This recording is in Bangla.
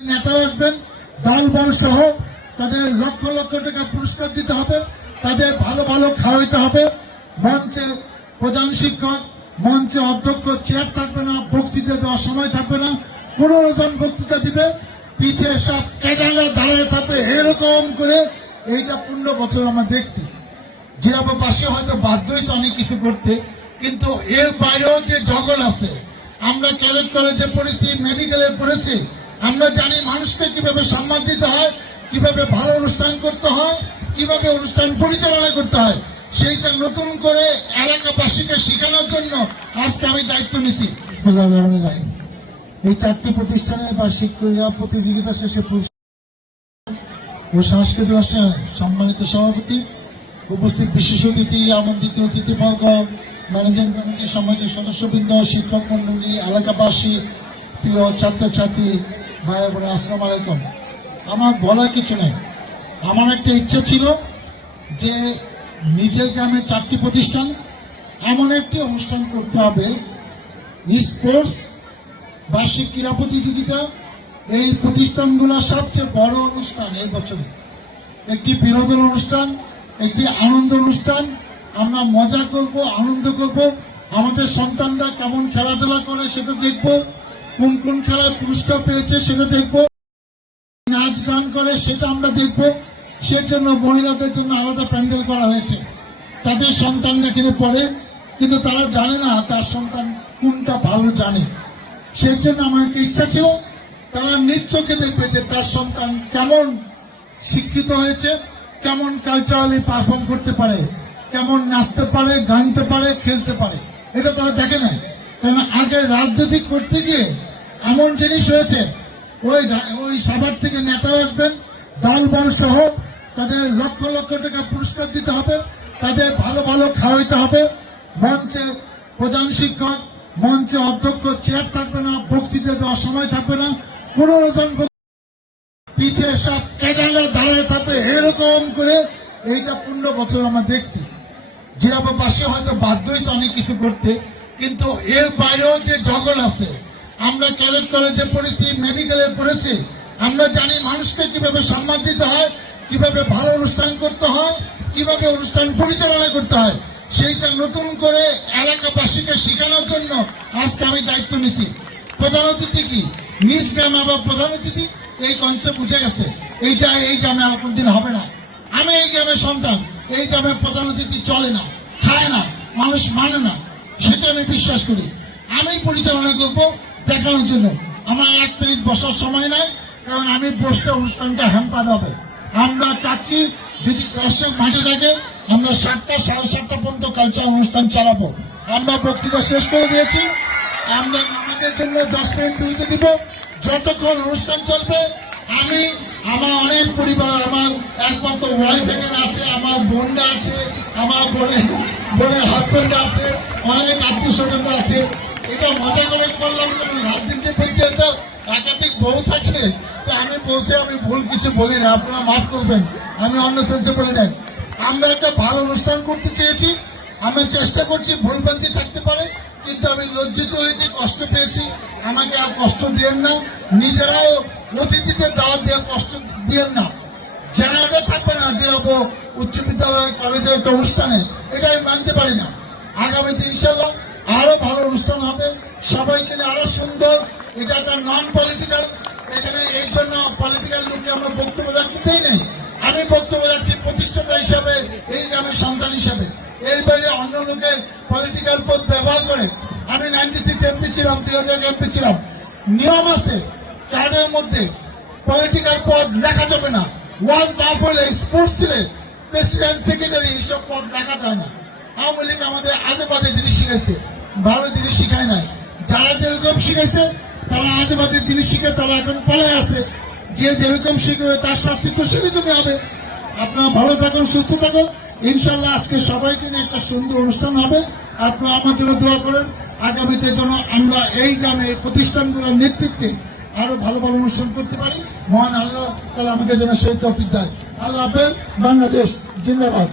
নেতারা আসবেন, দল বল সহ তাদের লক্ষ লক্ষ টাকা পুরস্কার দিতে হবে, তাদের ভালো ভালো খাওয়াইতে হবে। মঞ্চে প্রধান শিক্ষক, মঞ্চে অধ্যক্ষ, চেয়ার থাকবে না, বক্তৃতা দেওয়ার সময় থাকবে না, 15 জন বক্তৃতা দিবে, পিছিয়ে সব ক্যাডাররা দাঁড়িয়ে থাকবে। এরকম করে এইটা 15 বছর আমরা দেখছি। জিরাবাসী হয়তো বাধ্য হয়েছে অনেক কিছু করতে, কিন্তু এর বাইরেও যে জগৎ আছে। আমরা ক্যাডেট কলেজে পড়েছি, মেডিকেলে পড়েছি, আমরা জানি মানুষকে কিভাবে সম্মান দিতে হয়, কিভাবে ভালো অনুষ্ঠান করতে হয়, কিভাবে অনুষ্ঠান পরিচালনা করতে হয়, সেইটা নতুন করে এলাকাবাসীকে শেখানোর জন্য আজকে আমি দায়িত্ব নিছি। এই 4টি প্রতিষ্ঠানের বার্ষিক ক্রীড়া প্রতিযোগিতা শেষে ও সাংস্কৃতিক অনুষ্ঠানে সম্মানিত সভাপতি, উপস্থিত বিশেষ অতিথি, আমন্ত্রিত অতিথিবর্গ, ম্যানেজিং কমিটির সম্মানিত সদস্যবৃন্দ, শিক্ষক মন্ডলী, এলাকাবাসী, প্রিয় ছাত্রছাত্রী, ভাই বোন, আসসালামু আলাইকুম। আমার বলার কিছু নেই। আমার একটা ইচ্ছা ছিল যে নিজের গ্রামে 4টি প্রতিষ্ঠান এমন একটি অনুষ্ঠান করতে হবে, স্পোর্টস বার্ষিক ক্রীড়া প্রতিযোগিতা। এই প্রতিষ্ঠানগুলোর সবচেয়ে বড় অনুষ্ঠান এই বছর একটি বিনোদন অনুষ্ঠান, একটি আনন্দ অনুষ্ঠান। আমরা মজা করব, আনন্দ করব, আমাদের সন্তানরা কেমন খেলাধুলা করে সেটা দেখব, কোন কোন খেলায় পুরস্কার পেয়েছে সেটা দেখব, নাচ গান করে সেটা আমরা দেখব। সেজন্য মহিলাদের জন্য আলাদা প্যান্ডেল করা হয়েছে। তাদের সন্তানরা কিনে পড়ে, কিন্তু তারা জানে না তার সন্তান কোনটা ভালো জানে। সেই জন্য আমার একটা ইচ্ছা ছিল, তারা নিজ চোখে দেখবে যে তার সন্তান কেমন শিক্ষিত হয়েছে, কেমন কালচারালি পারফর্ম করতে পারে, কেমন নাচতে পারে, গানতে পারে, খেলতে পারে। এটা তারা দেখে না। কারণ আগে রাজনীতি করতে গিয়ে এমন জিনিস হয়েছে, ওই সবার থেকে নেতারা আসবেন, দল বল সহ তাদের লক্ষ লক্ষ টাকা পুরস্কার দিতে হবে, তাদের ভালো ভালো খাওয়াইতে হবে। মঞ্চে প্রধান শিক্ষক, মঞ্চে অধ্যক্ষ, চেয়ার থাকবে না, বক্তৃতা দেওয়ার সময় থাকবে না, 15 জন পিছিয়ে সব ক্যাডাররা দাঁড়িয়ে থাকবে। এরকম করে এইটা 15 বছর আমরা দেখছি। জিরাবাসী হয়তো বাধ্য হয়েছে অনেক কিছু করতে, কিন্তু এর বাইরেও যে জগৎ আছে। আমরা ক্যাডেট কলেজে পড়েছি, মেডিকেলে পড়েছি, আমরা জানি মানুষকে কিভাবে সম্মান দিতে হয়, কিভাবে ভালো অনুষ্ঠান করতে হয়, কিভাবে অনুষ্ঠান পরিচালনা করতে হয়, সেইটা নতুন করে এলাকাবাসীকে শেখানোর জন্য আজকে আমি দায়িত্ব নিছি। প্রধান অতিথি কি নিজ গ্রামে আবার প্রধান অতিথি, এই কনসেপ্ট বুঝে গেছে। এইটা এই গ্রামে আর কোনদিন হবে না। আমি এই গ্রামের সন্তান, এই গ্রামে প্রধান অতিথি চলে না, খায় না, মানুষ মানে না, সেটা আমি বিশ্বাস করি। আমি পরিচালনা করবো দেখানোর জন্য। আমার 1 মিনিট বসার সময় নাই, কারণ আমি বসলে অনুষ্ঠানটা হ্যাম্পার হবে। আমরা চাচ্ছি যদি দর্শক মাঠে থাকে, আমরা 7টা, 7:30 পর্যন্ত কালচার অনুষ্ঠান চালাবো। আমরা বক্তৃতা শেষ করে দিয়েছি। আমরা আমাদের জন্য 10 মিনিট বিরতি দিব। যতক্ষণ অনুষ্ঠান চলবে, আমি আমার অনেক পরিবার, আমার একমাত্র ওয়াইফ এখানে আছে, আমার বোনরা আছে, আমার বোনের হাজবেন্ড আছে, অনেক আত্মীয় স্বজনরা আছে। এটা মজা করে করলাম। রাজনীতি বলতে এটা একাধিক বউ থাকলে তো আমি বসে আমি ভুল কিছু বলি না, আপনারা মাফ করবেন, আমি অন্য সেন্সে বলি নাই। আমরা একটা ভালো অনুষ্ঠান করতে চেয়েছি, আমি চেষ্টা করছি, ভুলভ্রান্তি থাকতে পারে, কিন্তু আমি লজ্জিত হয়েছি, কষ্ট পেয়েছি। আমাকে আর কষ্ট দিয়েন না, নিজেরাও অতিথিদের দাওয়াত দিয়ে কষ্ট দিয়েন না। জেনারেটর থাকবে না যে উচ্চ বিদ্যালয় কলেজের একটা অনুষ্ঠানে, এটা আমি মানতে পারি না। আগামীতে ইনশাল্লাহ আরো ভালো অনুষ্ঠান হবে, সবাইকে আরো সুন্দর। এটা একটা নন পলিটিক্যাল, এখানে এই জন্য পলিটিক্যাল লোককে আমরা বক্তব্য রাখতেই নেই। আমি বক্তব্য রাখছি প্রতিষ্ঠাতা হিসাবে, এই গ্রামের সন্তান হিসাবে। এই বাইরে অন্য লোকে পলিটিক্যাল পদ ব্যবহার করে। আমি 96 এমপি ছিলাম, 2000 এমপি ছিলাম। নিয়ম আছে, কার্ডের মধ্যে পলিটিক্যাল পদ লেখা যাবে না। ওয়াজ না পড়লে, স্পোর্টস ছিলে, প্রেসিডেন্ট, সেক্রেটারি, এইসব পদ লেখা যায় না। আওয়ামী লীগ আমাদের আজে বাজে জিনিস শিখেছে, ভালো জিনিস শিখায় নাই। যারা যেরকম শিখেছে, তারা আজে বাজে জিনিস শিখে তারা এখন পালায় আছে। যে যেরকম শিখবে তার শাস্তি তো সেরকমই হবে। আপনারা ভালো থাকুন, সুস্থ থাকুন। ইনশাল্লাহ আজকে সবাইকে নিয়ে একটা সুন্দর অনুষ্ঠান হবে। আপনারা আমার জন্য দোয়া করেন, আগামীতে যেন আমরা এই গ্রামে এই প্রতিষ্ঠানগুলোর নেতৃত্বে আরো ভালো ভালো অনুষ্ঠান করতে পারি। মহান আল্লাহ তাআলা আমাদের জন্য সেই তৌফিক দেয়। আল্লাহ হাফেজ। বাংলাদেশ জিন্দাবাদ।